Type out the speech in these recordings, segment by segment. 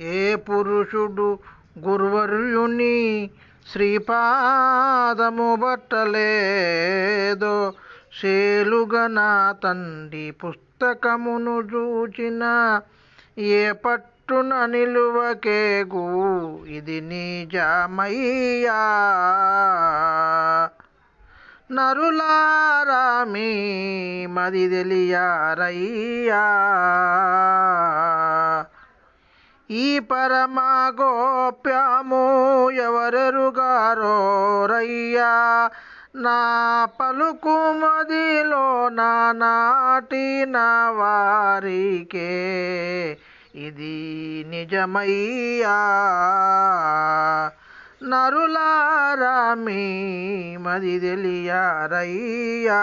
ఏ పురుషుడు గురువర్యుని శ్రీపాదము బట్టలేదో శేలుగా నా తండ్రి పుస్తకమును చూచిన ఏ పట్టున నిలువకేగు ఇది నిజమయ్యా. నరులారా మీ మది తెలియారయ్యా. ఈ పరమా గోప్యము ఎవరెరుగారో రయ్యా నా పలుకు మదిలో నా వారికే ఇది నిజమయ్యా. నరులారా మీ మది తెలియారయ్యా.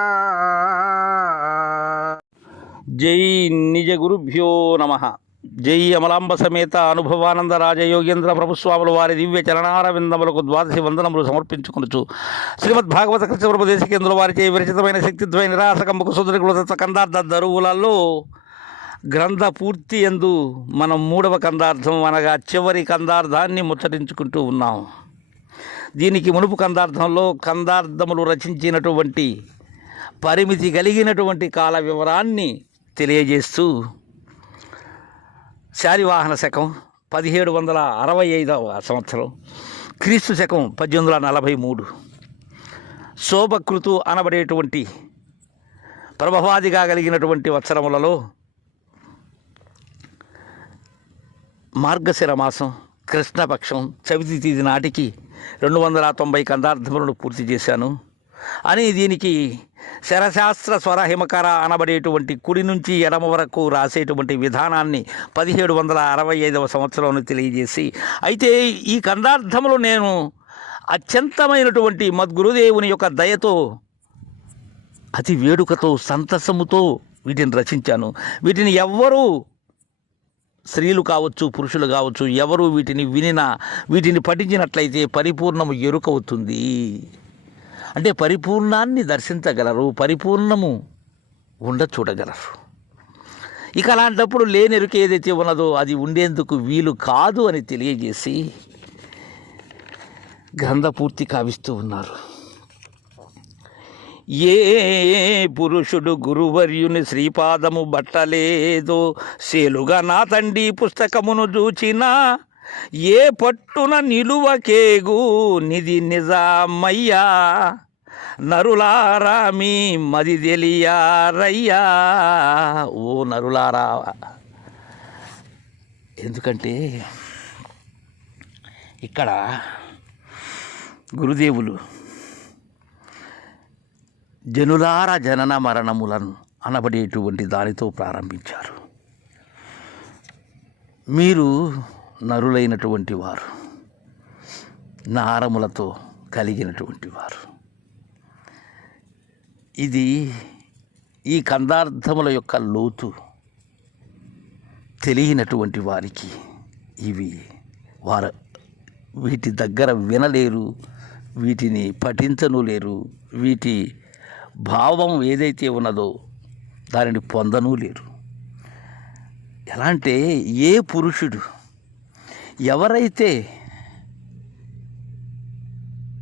జై నిజ గురుభ్యో నమ. జై అమలాంబ సమేత అనుభవానంద రాజయోగేంద్ర ప్రభుస్వాముల వారి దివ్య చరణారవిందములకు ద్వాదశి వందనములు సమర్పించుకొనుచు. శ్రీమద్ భాగవత కృష్ణ వారి వారిచే విరచితమైన శక్తిద్వయ నిరాశకంబకు సుదరికుల కందార్థ దరువులలో గ్రంథ పూర్తి ఎందు మనం మూడవ కందార్థం అనగా చివరి కందార్థాన్ని ముచ్చటించుకుంటూ ఉన్నాం. దీనికి మునుపు కందార్థంలో కందార్థములు రచించినటువంటి పరిమితి కలిగినటువంటి కాల వివరాన్ని తెలియజేస్తూ శాలివాహన శకం పదిహేడు వందల అరవై ఐదవ సంవత్సరం. క్రీస్తు శకం పద్దెనిమిది వందల నలభై మూడు. శోభకృతు అనబడేటువంటి ప్రభవాదిగా కలిగినటువంటి వత్సరములలో మార్గశిర మాసం కృష్ణపక్షం చవితి తీది నాటికి రెండు వందల తొంభై కందార్థములను పూర్తి చేశాను. అని దీనికి శరశాస్త్ర స్వర హిమకర అనబడేటువంటి కుడి నుంచి ఎడమ వరకు రాసేటువంటి విధానాన్ని పదిహేడు వందల అరవై ఐదవ సంవత్సరంలో తెలియజేసి అయితే ఈ కందార్థములు నేను అత్యంతమైనటువంటి మద్గురుదేవుని యొక్క దయతో అతి వేడుకతో సంతసముతో వీటిని రచించాను. వీటిని ఎవ్వరూ స్త్రీలు కావచ్చు పురుషులు కావచ్చు ఎవరు వీటిని వినినా వీటిని పఠించినట్లయితే పరిపూర్ణము ఎరుకవుతుంది అంటే పరిపూర్ణాన్ని దర్శించగలరు పరిపూర్ణము ఉండ చూడగలరు. ఇక అలాంటప్పుడు లేనెరుక ఏదైతే ఉన్నదో అది ఉండేందుకు వీలు కాదు అని తెలియజేసి గ్రంథపూర్తి కావిస్తూ ఉన్నారు. ఏ పురుషుడు గురువర్యుని శ్రీపాదము బట్టలేదో సేలుగా నా తండ్రి పుస్తకమును చూచినా ఏ పట్టున నిలువకేగు నిధి నిజామయ్యా? నరులారా మీ మది తెలియారయ్యా? ఓ నరులారా. ఎందుకంటే ఇక్కడ గురుదేవులు జనులార జనన మరణములను అనబడేటువంటి దానితో ప్రారంభించారు. మీరు నరులైనటువంటి వారు నారములతో కలిగినటువంటి వారు. ఇది ఈ కందార్థముల యొక్క లోతు తెలియనటువంటి వారికి ఇవి వారు వీటి దగ్గర వినలేరు వీటిని పఠించను లేరు వీటి భావం ఏదైతే ఉన్నదో దానిని పొందనూ లేరు. ఎలా అంటే ఏ పురుషుడు ఎవరైతే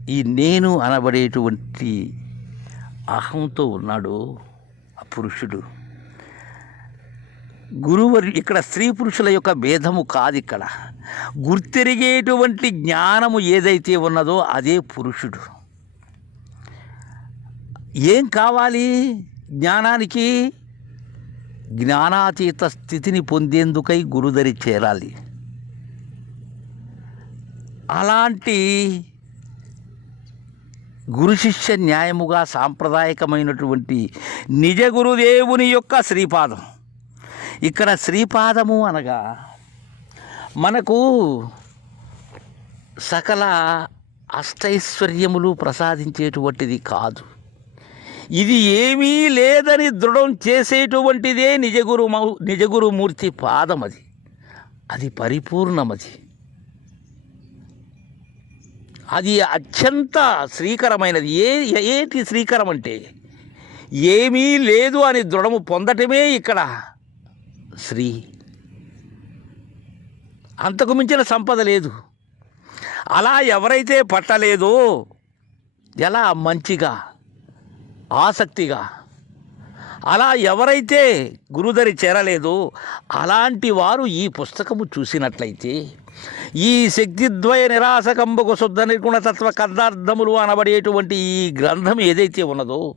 ఈ నేను అనబడేటువంటి అహంతో ఉన్నాడో ఆ పురుషుడు. గురువు ఇక్కడ స్త్రీ పురుషుల యొక్క భేదము కాదు ఇక్కడ. గుర్తెరిగేటువంటి జ్ఞానము ఏదైతే ఉన్నదో అదే పురుషుడు. ఏం కావాలి? జ్ఞానానికి జ్ఞానాతీత స్థితిని పొందేందుకై గురుదరి చేరాలి. అలాంటి గురు శిష్య న్యాయముగా సాంప్రదాయకమైనటువంటి నిజ గురుదేవుని యొక్క శ్రీపాదం. ఇక్కడ శ్రీపాదము అనగా మనకు సకల అష్టైశ్వర్యములు ప్రసాదించేటువంటిది కాదు. ఇది ఏమీ లేదని దృఢం చేసేటువంటిదే నిజగురు నిజగురుమూర్తి పాదం అది అది పరిపూర్ణమది. అది అత్యంత శ్రీకరమైనది. ఏ ఏటి శ్రీకరం అంటే ఏమీ లేదు అని దృఢము పొందటమే ఇక్కడ శ్రీ. అంతకు మించిన సంపద లేదు. అలా ఎవరైతే పట్టలేదో ఎలా మంచిగా ఆసక్తిగా అలా ఎవరైతే గురుదరి చేరలేదో అలాంటి వారు ఈ పుస్తకము చూసినట్లయితే ఈ శక్తిద్వయ నిరాశకంబకు శుద్ధ నిర్గుణతత్వ కర్దార్థములు అనబడేటువంటి ఈ గ్రంథం ఏదైతే ఉన్నదో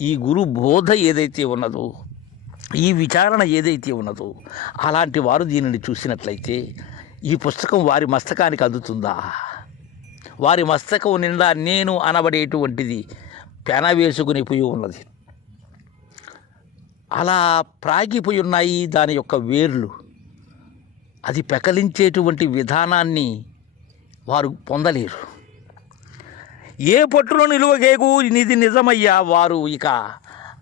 ఈ గురు బోధ ఏదైతే ఉన్నదో ఈ విచారణ ఏదైతే ఉన్నదో అలాంటి వారు దీనిని చూసినట్లయితే ఈ పుస్తకం వారి మస్తకానికి అందుతుందా? వారి మస్తకం నిండా నేను అనబడేటువంటిది పెన వేసుకుని పోయి ఉన్నది. అలా ప్రాగిపోయి ఉన్నాయి దాని యొక్క వేర్లు. అది పెకలించేటువంటి విధానాన్ని వారు పొందలేరు. ఏ పట్టులో నిలువగేగు ఇది నిజమయ్యా? వారు ఇక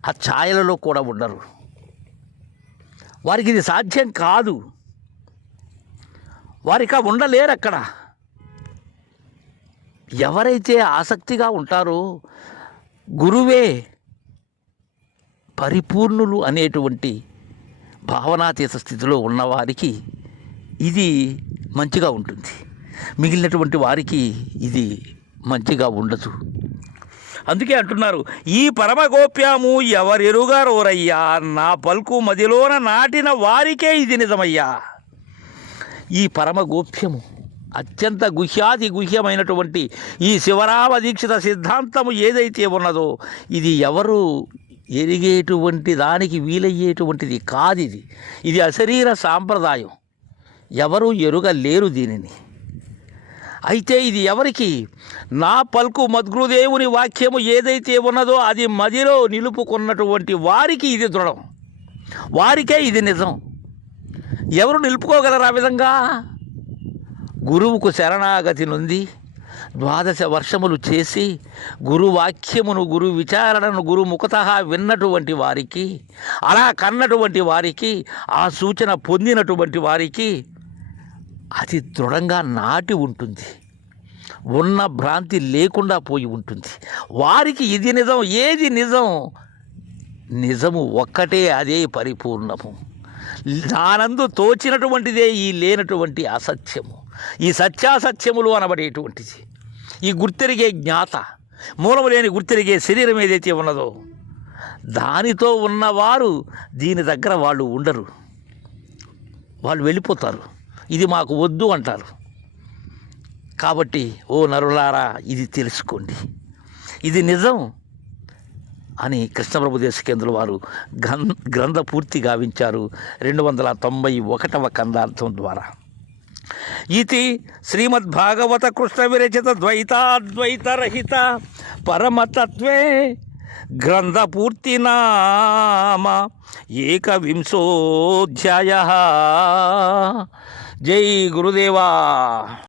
ఆ ఛాయలలో కూడా ఉండరు. వారికి ఇది సాధ్యం కాదు. వారిక ఉండలేరు అక్కడ. ఎవరైతే ఆసక్తిగా ఉంటారో గురువే పరిపూర్ణులు అనేటువంటి భావనాతీత స్థితిలో ఉన్నవారికి ఇది మంచిగా ఉంటుంది. మిగిలినటువంటి వారికి ఇది మంచిగా ఉండదు. అందుకే అంటున్నారు ఈ పరమగోప్యము ఎవరెరుగారోరయ్యా నా పలుకు మదిలోన నాటిన వారికే ఇది నిజమయ్యా. ఈ పరమగోప్యము అత్యంత గుహ్యాది గుహ్యమైనటువంటి ఈ శివరామ దీక్షిత సిద్ధాంతము ఏదైతే ఉన్నదో ఇది ఎవరు ఎరిగేటువంటి దానికి వీలయ్యేటువంటిది కాదు ఇది. ఇది అశరీర సాంప్రదాయం. ఎవరు ఎరుగలేరు దీనిని. అయితే ఇది ఎవరికి? నా పలుకు మద్గురుదేవుని వాక్యము ఏదైతే ఉన్నదో అది మదిలో నిలుపుకున్నటువంటి వారికి ఇది దృఢం. వారికే ఇది నిజం. ఎవరు నిలుపుకోగలరు ఆ విధంగా? గురువుకు శరణాగతి నుండి ద్వాదశ వర్షములు చేసి గురువాక్యమును గురు విచారణను గురు ముఖత విన్నటువంటి వారికి అలా కన్నటువంటి వారికి ఆ సూచన పొందినటువంటి వారికి అది దృఢంగా నాటి ఉంటుంది. ఉన్న భ్రాంతి లేకుండా పోయి ఉంటుంది. వారికి ఇది నిజం ఏది నిజం? నిజము ఒక్కటే అదే పరిపూర్ణము. దానందు తోచినటువంటిదే ఈ లేనటువంటి అసత్యము. ఈ సత్యాసత్యములు అనబడేటువంటిది. ఈ గుర్తెరిగే జ్ఞాత మూలము లేని గుర్తెరిగే శరీరం ఏదైతే ఉన్నదో దానితో ఉన్నవారు దీని దగ్గర వాళ్ళు ఉండరు. వాళ్ళు వెళ్ళిపోతారు. ఇది మాకు వద్దు అంటారు. కాబట్టి ఓ నరులారా ఇది తెలుసుకోండి. ఇది నిజం అని కృష్ణప్రభు దేశకేంద్రుల వారు గ్రం గ్రంథ పూర్తి గావించారు రెండు వందల తొంభై ఒకటవ కందార్థం ద్వారా. ఇది శ్రీమద్భాగవత కృష్ణ విరచిత ద్వైతాద్వైతరహిత పరమతత్వే గ్రంథపూర్తి నామ ఏకవింశోధ్యాయ. జై గురుదేవా